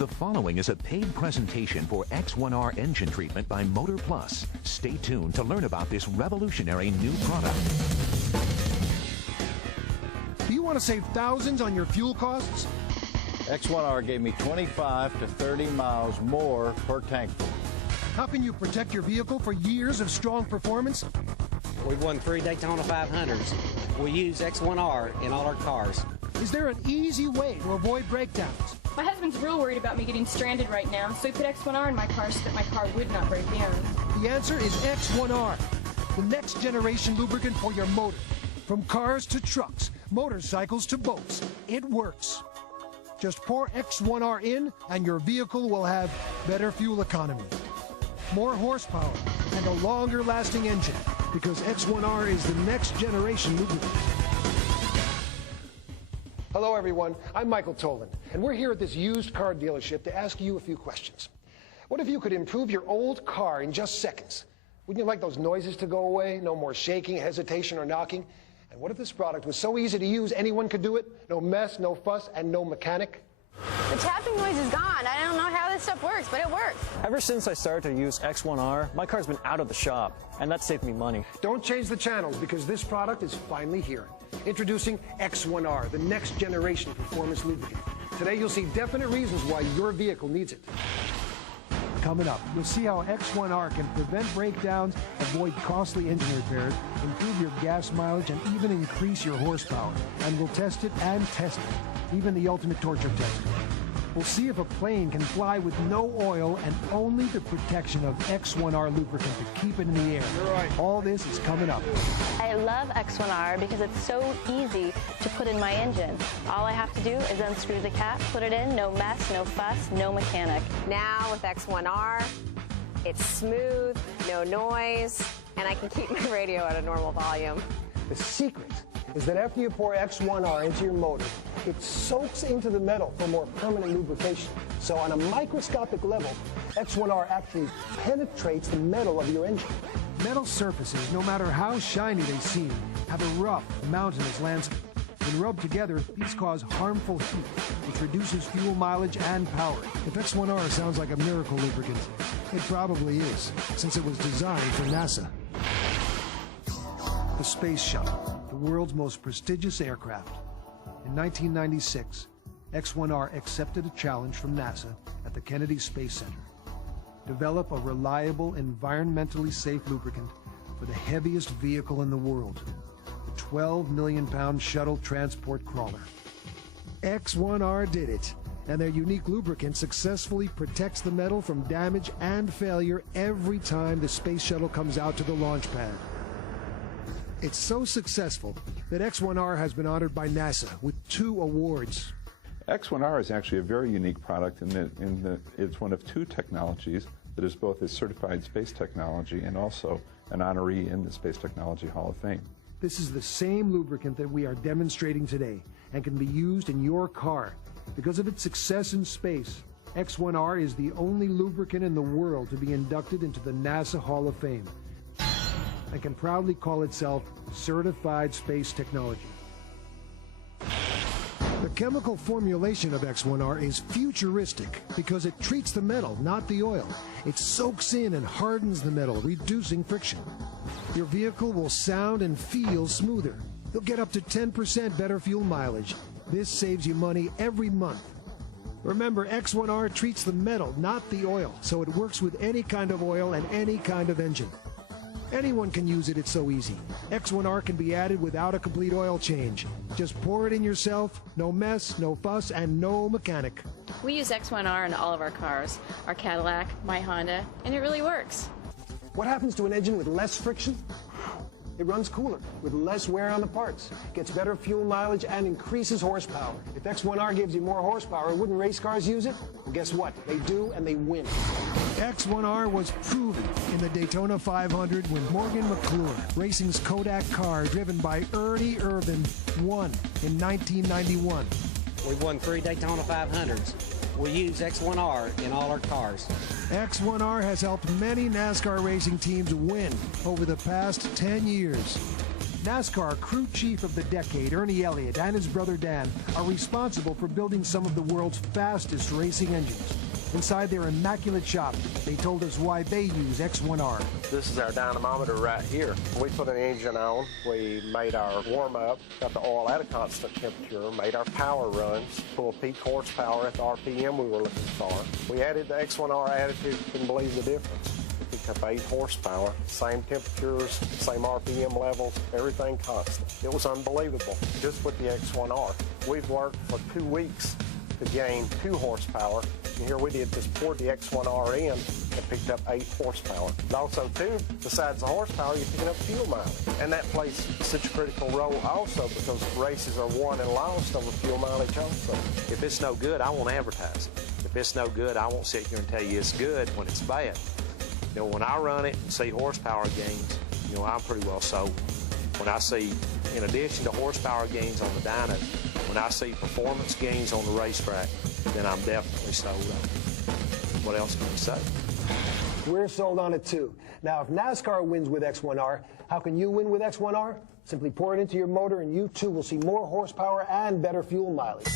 The following is a paid presentation for X-1R engine treatment by Motor Plus. Stay tuned to learn about this revolutionary new product. Do you want to save thousands on your fuel costs? X-1R gave me 25 to 30 miles more per tank. How can you protect your vehicle for years of strong performance? We've won 3 Daytona 500s. We use X-1R in all our cars. Is there an easy way to avoid breakdowns? My husband's real worried about me getting stranded right now, so he put X-1R in my car so that my car would not break down. The answer is X-1R, the next generation lubricant for your motor. From cars to trucks, motorcycles to boats, it works. Just pour X-1R in and your vehicle will have better fuel economy, more horsepower, and a longer lasting engine, because X-1R is the next generation lubricant. Hello everyone, I'm Michael Toland, and we're here at this used car dealership to ask you a few questions. What if you could improve your old car in just seconds? Wouldn't you like those noises to go away? No more shaking, hesitation, or knocking? And what if this product was so easy to use anyone could do it? No mess, no fuss, and no mechanic? The tapping noise is gone. I don't know how this stuff works, but it works. Ever since I started to use X-1R, my car's been out of the shop, and that saved me money. Don't change the channels, because this product is finally here. Introducing X-1R, the next generation performance lubricant. Today you'll see definite reasons why your vehicle needs it. Coming up, you'll see how X-1R can prevent breakdowns, avoid costly engine repairs, improve your gas mileage, and even increase your horsepower. And we'll test it and test it, even the ultimate torture test. We'll see if a plane can fly with no oil and only the protection of X-1R lubricant to keep it in the air. Right. All this is coming up. I love X-1R because it's so easy to put in my engine. All I have to do is unscrew the cap, put it in, no mess, no fuss, no mechanic. Now with X-1R, it's smooth, no noise, and I can keep my radio at a normal volume. The secret is that after you pour X-1R into your motor, it soaks into the metal for more permanent lubrication. So on a microscopic level, X-1R actually penetrates the metal of your engine. Metal surfaces, no matter how shiny they seem, have a rough, mountainous landscape. When rubbed together, these cause harmful heat, which reduces fuel mileage and power. If X-1R sounds like a miracle lubricant, it probably is, since it was designed for NASA. The Space Shuttle, the world's most prestigious aircraft. In 1996, X-1R accepted a challenge from NASA at the Kennedy Space Center. Develop a reliable, environmentally safe lubricant for the heaviest vehicle in the world, the 12 million pound shuttle transport crawler. X-1R did it, and their unique lubricant successfully protects the metal from damage and failure every time the space shuttle comes out to the launch pad. It's so successful that X-1R has been honored by NASA with 2 awards. X-1R is actually a very unique product in that it's one of 2 technologies that is both a certified space technology and also an honoree in the Space Technology Hall of Fame. This is the same lubricant that we are demonstrating today and can be used in your car. Because of its success in space, X-1R is the only lubricant in the world to be inducted into the NASA Hall of Fame and can proudly call itself Certified Space Technology. The chemical formulation of X-1R is futuristic because it treats the metal, not the oil. It soaks in and hardens the metal, reducing friction. Your vehicle will sound and feel smoother. You'll get up to 10% better fuel mileage. This saves you money every month. Remember, X-1R treats the metal, not the oil, so it works with any kind of oil and any kind of engine. Anyone can use it, it's so easy. X-1R can be added without a complete oil change. Just pour it in yourself, no mess, no fuss, and no mechanic. We use X-1R in all of our cars, our Cadillac, my Honda, and it really works. What happens to an engine with less friction? It runs cooler, with less wear on the parts, gets better fuel mileage, and increases horsepower. If X-1R gives you more horsepower, wouldn't race cars use it? Well, guess what? They do, and they win. X-1R was proven in the Daytona 500 when Morgan McClure, racing's Kodak car driven by Ernie Irvan, won in 1991. We've won 3 Daytona 500s. We use X-1R in all our cars. X-1R has helped many NASCAR racing teams win over the past 10 years. NASCAR crew chief of the decade, Ernie Elliott, and his brother Dan are responsible for building some of the world's fastest racing engines. Inside their immaculate shop, they told us why they use X-1R. This is our dynamometer right here. We put an engine on, we made our warm-up, got the oil at a constant temperature, made our power runs, full peak horsepower at the RPM we were looking for. We added the X-1R additive, couldn't believe the difference. We picked up 8 horsepower, same temperatures, same RPM levels, everything constant. It was unbelievable, just with the X-1R. We've worked for 2 weeks to gain 2 horsepower. And here we did just poured the X-1R in and picked up 8 horsepower. And also, too, besides the horsepower, you're picking up fuel mileage. And that plays such a critical role also because races are won and lost over fuel mileage also. If it's no good, I won't advertise it. If it's no good, I won't sit here and tell you it's good when it's bad. You know, when I run it and see horsepower gains, you know, I'm pretty well sold. When I see, in addition to horsepower gains on the dyno, when I see performance gains on the racetrack, then I'm definitely sold on it. What else can you say? We're sold on it too. Now, if NASCAR wins with X-1R, how can you win with X-1R? Simply pour it into your motor and you too will see more horsepower and better fuel mileage.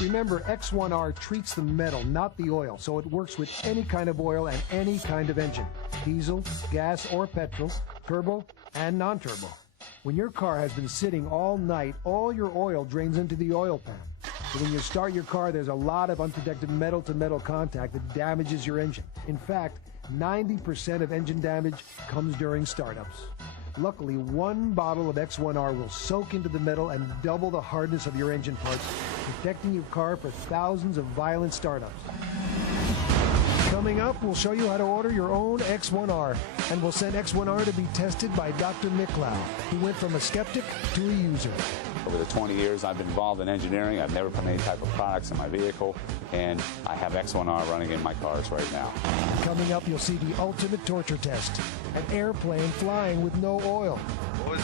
Remember, X-1R treats the metal, not the oil, so it works with any kind of oil and any kind of engine. Diesel, gas or petrol, turbo and non-turbo. When your car has been sitting all night, all your oil drains into the oil pan. So when you start your car, there's a lot of unprotected metal-to-metal contact that damages your engine. In fact, 90% of engine damage comes during startups. Luckily, 1 bottle of X-1R will soak into the metal and double the hardness of your engine parts, protecting your car for thousands of violent startups. Coming up, we'll show you how to order your own X-1R, and we'll send X-1R to be tested by Dr. Miklau, who went from a skeptic to a user. Over the 20 years I've been involved in engineering, I've never put any type of products in my vehicle, and I have X-1R running in my cars right now. Coming up, you'll see the ultimate torture test, an airplane flying with no oil. Boys,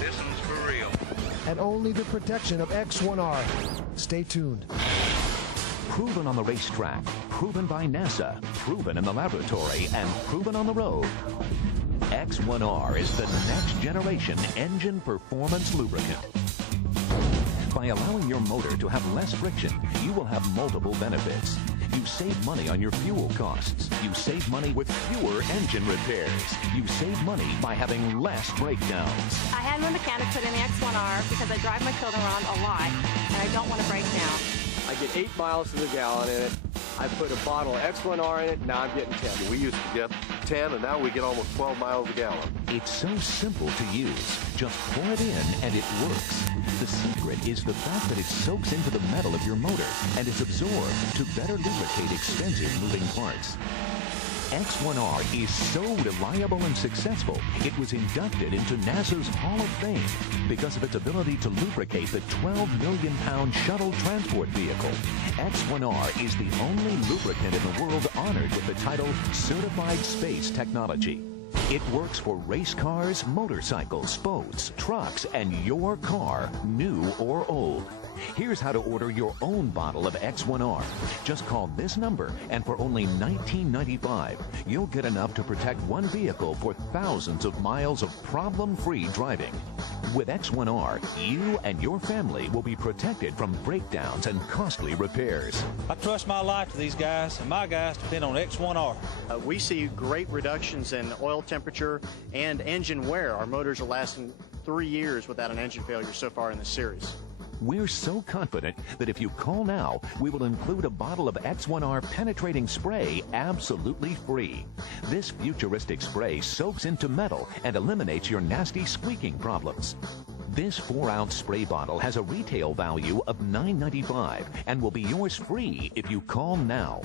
this one's for real. And only the protection of X-1R. Stay tuned. Proven on the racetrack, proven by NASA, proven in the laboratory, and proven on the road. X-1R is the next generation engine performance lubricant. By allowing your motor to have less friction, you will have multiple benefits. You save money on your fuel costs. You save money with fewer engine repairs. You save money by having less breakdowns. I had my mechanic put in the X-1R because I drive my children around a lot, and I don't want to break down. I get 8 miles to the gallon in it. I put a bottle of X-1R in it, now I'm getting 10. We used to get 10, and now we get almost 12 miles a gallon. It's so simple to use. Just pour it in, and it works. The secret is the fact that it soaks into the metal of your motor and is absorbed to better lubricate expensive moving parts. X-1R is so reliable and successful, it was inducted into NASA's Hall of Fame because of its ability to lubricate the 12 million pound shuttle transport vehicle. X-1R is the only lubricant in the world honored with the title Certified Space Technology. It works for race cars, motorcycles, boats, trucks, and your car, new or old. Here's how to order your own bottle of X-1R. Just call this number, and for only $19.95, you'll get enough to protect one vehicle for thousands of miles of problem-free driving. With X-1R, you and your family will be protected from breakdowns and costly repairs. I trust my life to these guys, and my guys depend on X-1R. We see great reductions in oil temperature and engine wear. Our motors are lasting 3 years without an engine failure so far in this series. We're so confident that if you call now, we will include a bottle of X-1R penetrating spray absolutely free. This futuristic spray soaks into metal and eliminates your nasty squeaking problems. This 4-ounce spray bottle has a retail value of $9.95 and will be yours free if you call now.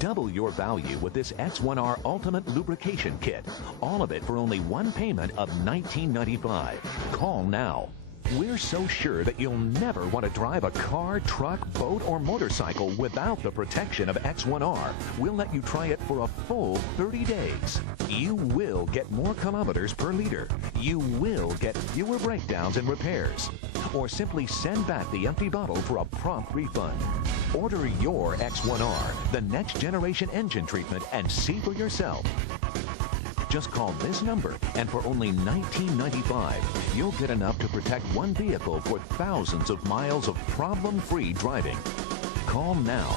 Double your value with this X-1R Ultimate Lubrication Kit. All of it for only one payment of $19.95. Call now. We're so sure that you'll never want to drive a car, truck, boat, or motorcycle without the protection of X-1R. We'll let you try it for a full 30 days. You will get more kilometers per liter. You will get fewer breakdowns and repairs. Or simply send back the empty bottle for a prompt refund. Order your X-1R, the next generation engine treatment, and see for yourself. Just call this number, and for only $19.95, you'll get enough to protect one vehicle for thousands of miles of problem-free driving. Call now.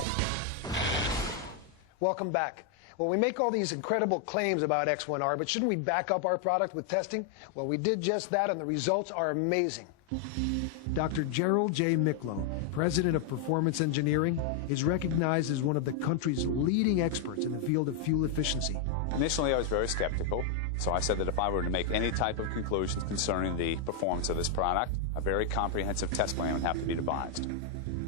Welcome back. Well, we make all these incredible claims about X-1R, but shouldn't we back up our product with testing? Well, we did just that, and the results are amazing. Dr. Gerald J. Miklo, president of Performance Engineering, is recognized as one of the country's leading experts in the field of fuel efficiency. Initially, I was very skeptical, so I said that if I were to make any type of conclusions concerning the performance of this product, a very comprehensive test plan would have to be devised.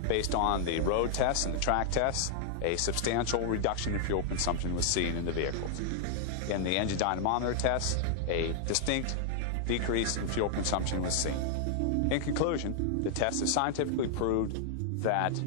Based on the road tests and the track tests, a substantial reduction in fuel consumption was seen in the vehicles. In the engine dynamometer tests, a distinct decrease in fuel consumption was seen. In conclusion, the test has scientifically proved that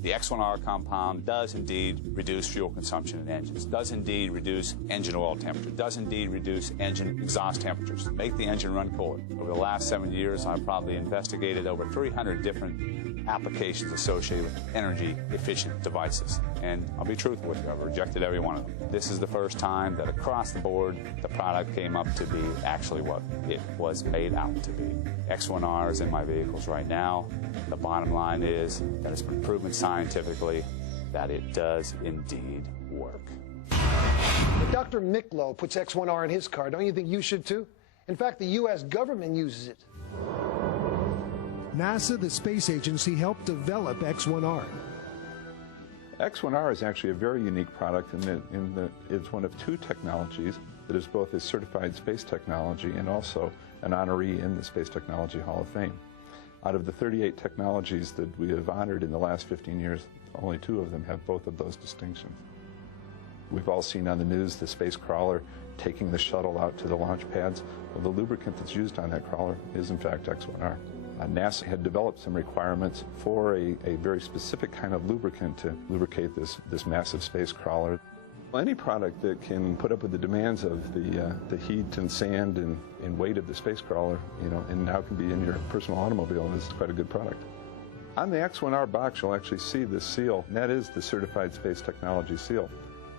the X-1R compound does indeed reduce fuel consumption in engines, does indeed reduce engine oil temperature, does indeed reduce engine exhaust temperatures, make the engine run cooler. Over the last 7 years, I've probably investigated over 300 different applications associated with energy-efficient devices. And I'll be truthful with you, I've rejected every one of them. This is the first time that across the board, the product came up to be actually what it was made out to be. X-1R is in my vehicles right now. The bottom line is that it's been proven scientifically that it does indeed work. If Dr. Miklo puts X-1R in his car, don't you think you should too? In fact, the U.S. government uses it. NASA, the space agency, helped develop X-1R. X-1R is actually a very unique product in that it's one of two technologies that is both a certified space technology and also an honoree in the Space Technology Hall of Fame. Out of the 38 technologies that we have honored in the last 15 years, only 2 of them have both of those distinctions. We've all seen on the news the space crawler taking the shuttle out to the launch pads. Well, the lubricant that's used on that crawler is in fact X-1R. NASA had developed some requirements for a very specific kind of lubricant to lubricate this massive space crawler. Any product that can put up with the demands of the heat and sand and weight of the space crawler, and now can be in your personal automobile is quite a good product. On the X-1R box, you'll actually see this seal, and that is the Certified Space Technology seal.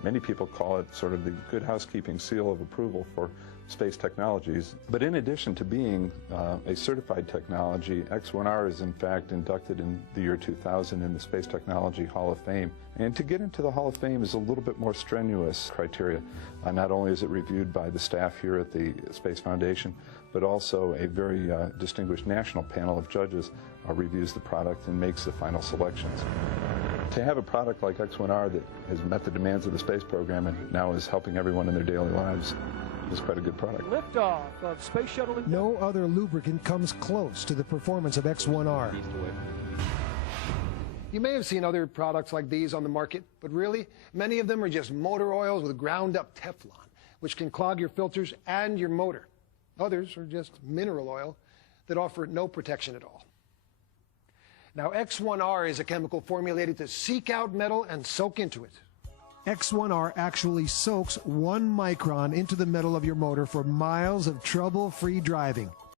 Many people call it sort of the good housekeeping seal of approval for space technologies. But in addition to being a certified technology, X-1R is in fact inducted in the year 2000 in the Space Technology Hall of Fame. And to get into the Hall of Fame is a little bit more strenuous criteria. Not only is it reviewed by the staff here at the Space Foundation, but also a very distinguished national panel of judges reviews the product and makes the final selections. To have a product like X-1R that has met the demands of the space program and now is helping everyone in their daily lives is quite a good product. Liftoff of Space Shuttle. No other lubricant comes close to the performance of X-1R. You may have seen other products like these on the market, but really, many of them are just motor oils with ground-up Teflon, which can clog your filters and your motor. Others are just mineral oil that offer no protection at all. Now, X-1R is a chemical formulated to seek out metal and soak into it. X-1R actually soaks 1 micron into the metal of your motor for miles of trouble-free driving.